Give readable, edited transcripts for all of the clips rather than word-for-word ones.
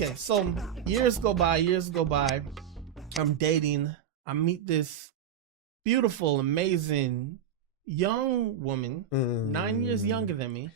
okay, so years go by. I'm dating. I meet this beautiful, amazing young woman, 9 years younger than me.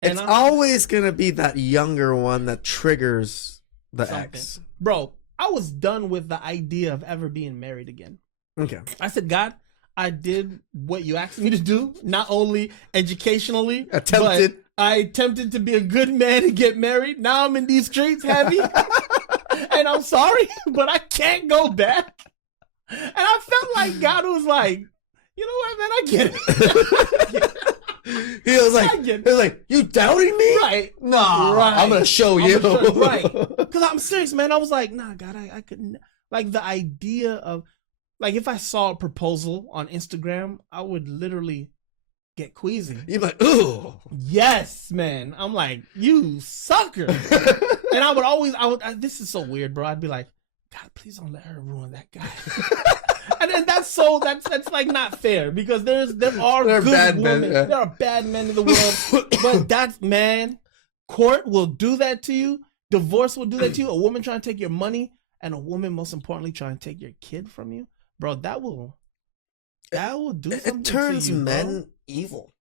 And It's always gonna be that younger one that triggers the ex. Bro, I was done with the idea of ever being married again. Okay. I said, God, I did what you asked me to do, not only educationally, but I attempted to be a good man and get married. Now I'm in these streets heavy. And I'm sorry, but I can't go back. And I felt like God was like, you know what, man, I get it. He was like, you doubting me? Right. No, right. I'm gonna show you. Right. Because I'm serious, man. I was like, nah, God, I couldn't. Like the idea of, like, if I saw a proposal on Instagram, I would literally get queasy. You're like, ooh. Yes, man. I'm like, you sucker. And I would, this is so weird, bro. I'd be like, God, please don't let her ruin that guy. And then that's like not fair, because there are good bad women. Men, yeah. There are bad men in the world. But that's, man, court will do that to you. Divorce will do that to you. A woman trying to take your money, and a woman, most importantly, trying to take your kid from you. Bro, that will do something. It turns to you, men evil.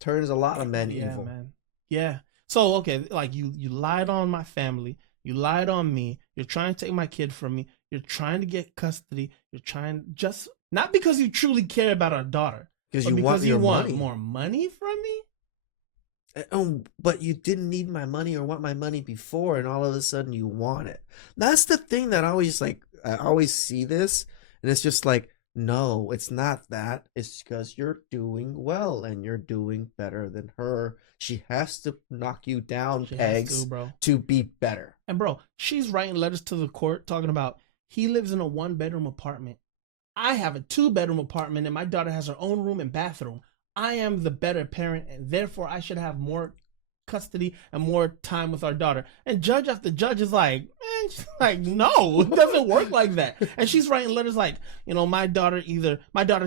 Turns a lot of men evil. Man. Yeah. So, okay, like you lied on my family. You lied on me. You're trying to take my kid from me. You're trying to get custody. You're trying, just not because you truly care about our daughter, because you want more money from me. Oh, but you didn't need my money or want my money before, and all of a sudden you want it. That's the thing that I always see this, and it's just like, no, it's not that. It's because you're doing well and you're doing better than her. She has to knock you down pegs to be better. And bro, she's writing letters to the court talking about, he lives in a 1-bedroom apartment. I have a 2-bedroom apartment, and my daughter has her own room and bathroom. I am the better parent, and therefore I should have more custody and more time with our daughter. And judge after judge is like, man, she's like, no, it doesn't work like that. And she's writing letters like, you know, my daughter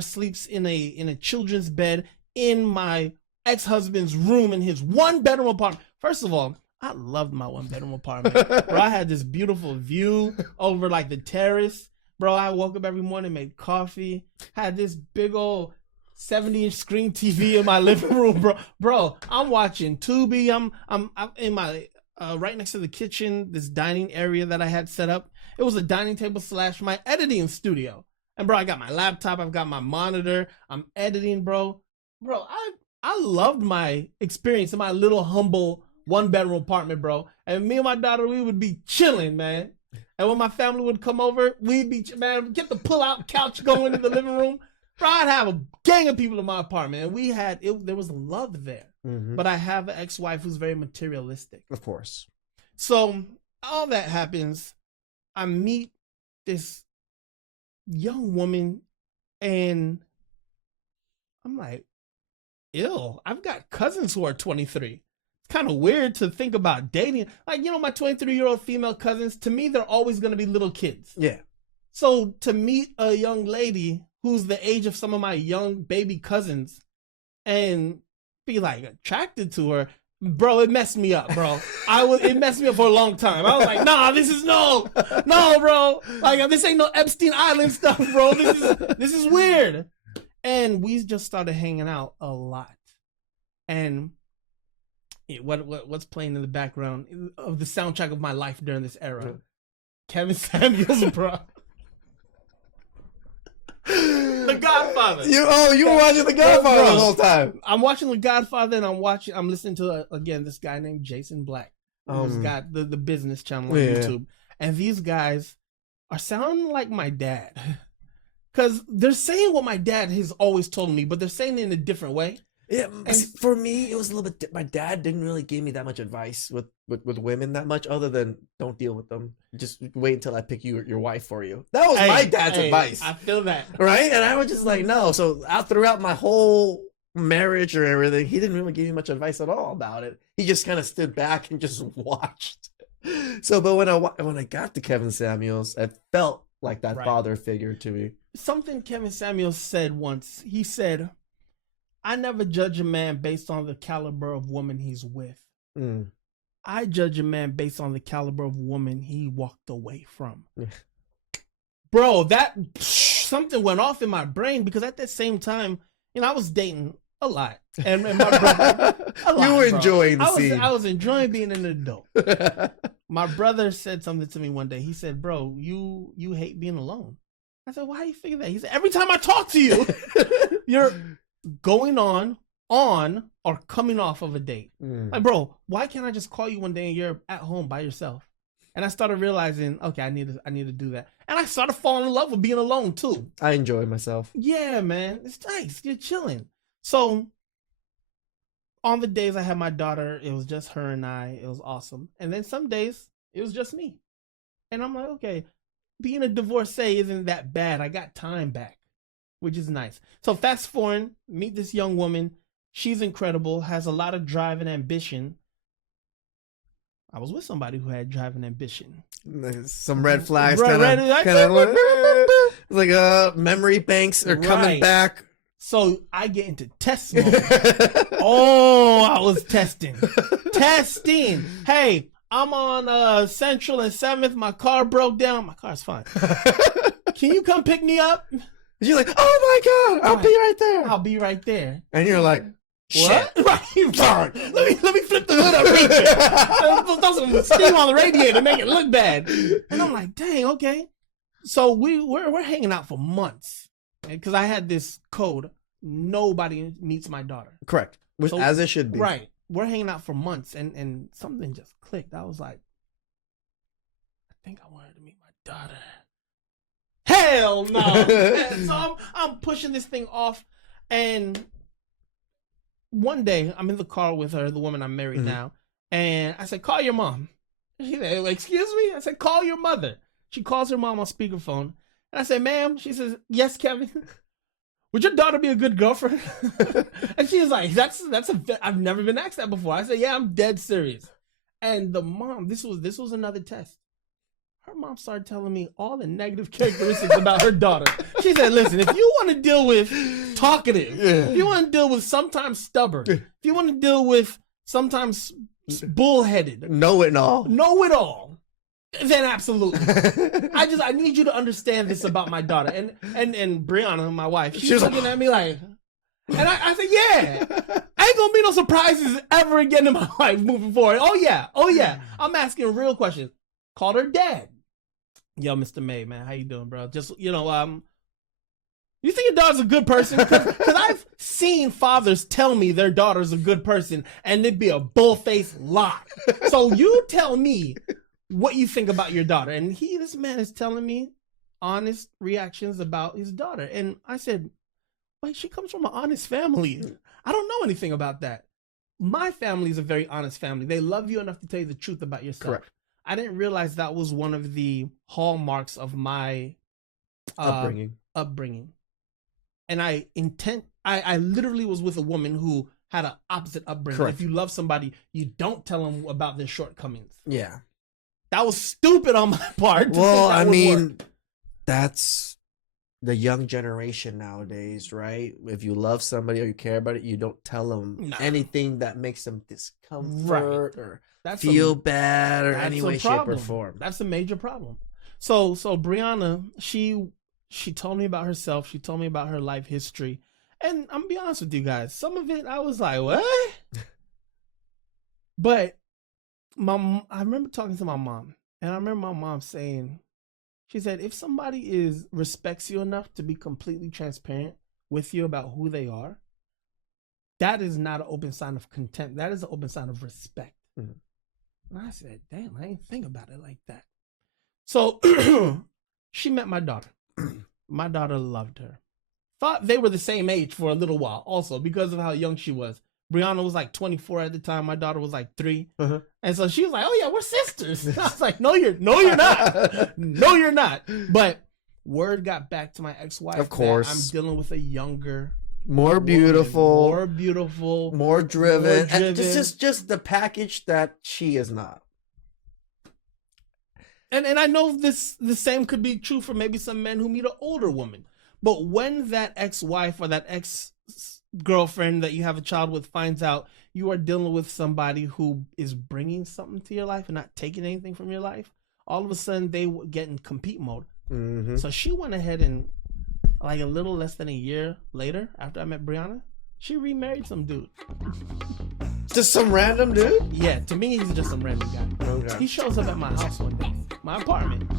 sleeps in a children's bed in my ex-husband's room in his 1-bedroom apartment. First of all, I loved my 1-bedroom apartment. Bro, I had this beautiful view over like the terrace. Bro, I woke up every morning, made coffee, had this big old 70-inch screen TV in my living room, bro. I'm watching Tubi. I'm in my right next to the kitchen, this dining area that I had set up. It was a dining table / my editing studio. And bro, I got my laptop, I've got my monitor, I'm editing, bro. Bro, I loved my experience in my little humble 1-bedroom apartment, bro. And me and my daughter, we would be chilling, man. And when my family would come over, we'd be, man, get the pull-out couch going in the living room. Bro, I'd have a gang of people in my apartment, and there was love there. Mm-hmm. But I have an ex-wife who's very materialistic. Of course. So all that happens, I meet this young woman, and I'm like, ew, I've got cousins who are 23. It's kind of weird to think about dating. Like, you know, my 23-year-old female cousins, to me, they're always going to be little kids. Yeah. So to meet a young lady who's the age of some of my young baby cousins and be like attracted to her, bro, it messed me up, bro. It messed me up for a long time. I was like, nah, this is no, bro. Like, this ain't no Epstein Island stuff, bro. This is weird. And we just started hanging out a lot. And what's playing in the background of the soundtrack of my life during this era? Kevin Samuels, bro. The Godfather. You were watching The Godfather the whole time. I'm watching The Godfather, and I'm listening to again this guy named Jason Black, who's got the business channel on YouTube. And these guys are sounding like my dad, because they're saying what my dad has always told me, but they're saying it in a different way. Yeah, and for me, it was a little bit. My dad didn't really give me that much advice with women that much, other than don't deal with them. Just wait until I pick your wife for you. That was my dad's advice. I feel that, right? And I was just like, no. So throughout my whole marriage or everything, he didn't really give me much advice at all about it. He just kind of stood back and just watched. So, but when I got to Kevin Samuels, it felt like that father figure to me. Something Kevin Samuels said once. He said, I never judge a man based on the caliber of woman he's with. I judge a man based on the caliber of woman he walked away from. Yeah. Bro, that something went off in my brain because at that same time, you know, I was dating a lot, and my brother, a lot, You were bro. enjoying the scene. I was enjoying being an adult. My brother said something to me one day. He said, "Bro, you hate being alone." I said, "Why do you figure that?" He said, "Every time I talk to you, you're going on, or coming off of a date. Like, bro, why can't I just call you one day and you're at home by yourself?" And I started realizing, okay, I need to do that. And I started falling in love with being alone too. I enjoy myself. Yeah, man, it's nice. You're chilling. So on the days I had my daughter, it was just her and I. It was awesome. And then some days it was just me. And I'm like, okay, being a divorcee isn't that bad. I got time back, which is nice. So fast forward, meet this young woman. She's incredible, has a lot of drive and ambition. I was with somebody who had drive and ambition. Some red flags, Right, like memory banks are coming back. So I get into test mode. Oh, I was testing. Hey, I'm on Central and 7th. My car broke down. My car's fine. Can you come pick me up? You're like, oh my God, I'll be right there. I'll be right there. And you're like, what? Right. Let me flip the hood up real quick. Throw some steam on the radiator to make it look bad. And I'm like, dang, okay. So we're hanging out for months. Because I had this code. Nobody meets my daughter. Correct. Which, So, as it should be. Right. We're hanging out for months and something just clicked. I was like, I think I wanted to meet my daughter. Hell no. So I'm pushing this thing off, and one day I'm in the car with her, the woman I'm married now, and I said, call your mom. She said, excuse me? I said, call your mother. She calls her mom on speakerphone, and I said, ma'am. She says, yes, Kevin. Would your daughter be a good girlfriend? And she was like, I've never been asked that before. I said, yeah, I'm dead serious. And the mom, this was another test. Her mom started telling me all the negative characteristics about her daughter. She said, listen, if you want to deal with talkative, if you want to deal with sometimes stubborn, if you want to deal with sometimes bullheaded, know it all, then absolutely. I need you to understand this about my daughter. And Brianna, my wife, she's looking at me like, and I said, yeah, I ain't gonna be no surprises ever again in my life moving forward. Oh yeah. I'm asking real questions. Called her dad. Yo, Mr. May, man, how you doing, bro? Just, you think your daughter's a good person? Because I've seen fathers tell me their daughter's a good person, and it'd be a bull-faced lie. So you tell me what you think about your daughter. And this man is telling me honest reactions about his daughter. And I said, wait, she comes from an honest family. I don't know anything about that. My family is a very honest family. They love you enough to tell you the truth about yourself. Correct. I didn't realize that was one of the hallmarks of my upbringing. And I literally was with a woman who had an opposite upbringing. Correct. If you love somebody, you don't tell them about their shortcomings. Yeah. That was stupid on my part. Well, I mean, that's the young generation nowadays, right? If you love somebody or you care about it, you don't tell them anything that makes them discomfort or feel bad or any way, shape, or form. That's a major problem. So Brianna, she told me about herself. She told me about her life history. And I'm gonna be honest with you guys, some of it I was like, what? But I remember talking to my mom, and I remember my mom saying, she said, if somebody respects you enough to be completely transparent with you about who they are, that is not an open sign of contempt. That is an open sign of respect. Mm-hmm. And I said, damn, I didn't think about it like that. So she met my daughter. My daughter loved her. Thought they were the same age for a little while also because of how young she was. Brianna was like 24 at the time. My daughter was like 3. Uh-huh. And so she was like, oh yeah, we're sisters. I was like, no, you're not. No, you're not. But word got back to my ex-wife. Of course. I'm dealing with a younger, more beautiful, more driven. And just the package that she is not. And I know the same could be true for maybe some men who meet an older woman. But when that ex-wife or that ex-girlfriend that you have a child with finds out you are dealing with somebody who is bringing something to your life and not taking anything from your life, all of a sudden they get in compete mode. Mm-hmm. So she went ahead and, like a little less than a year later, after I met Brianna, she remarried some dude. Just some random dude? Yeah, to me, he's just some random guy. Okay. He shows up at my house one day, my apartment.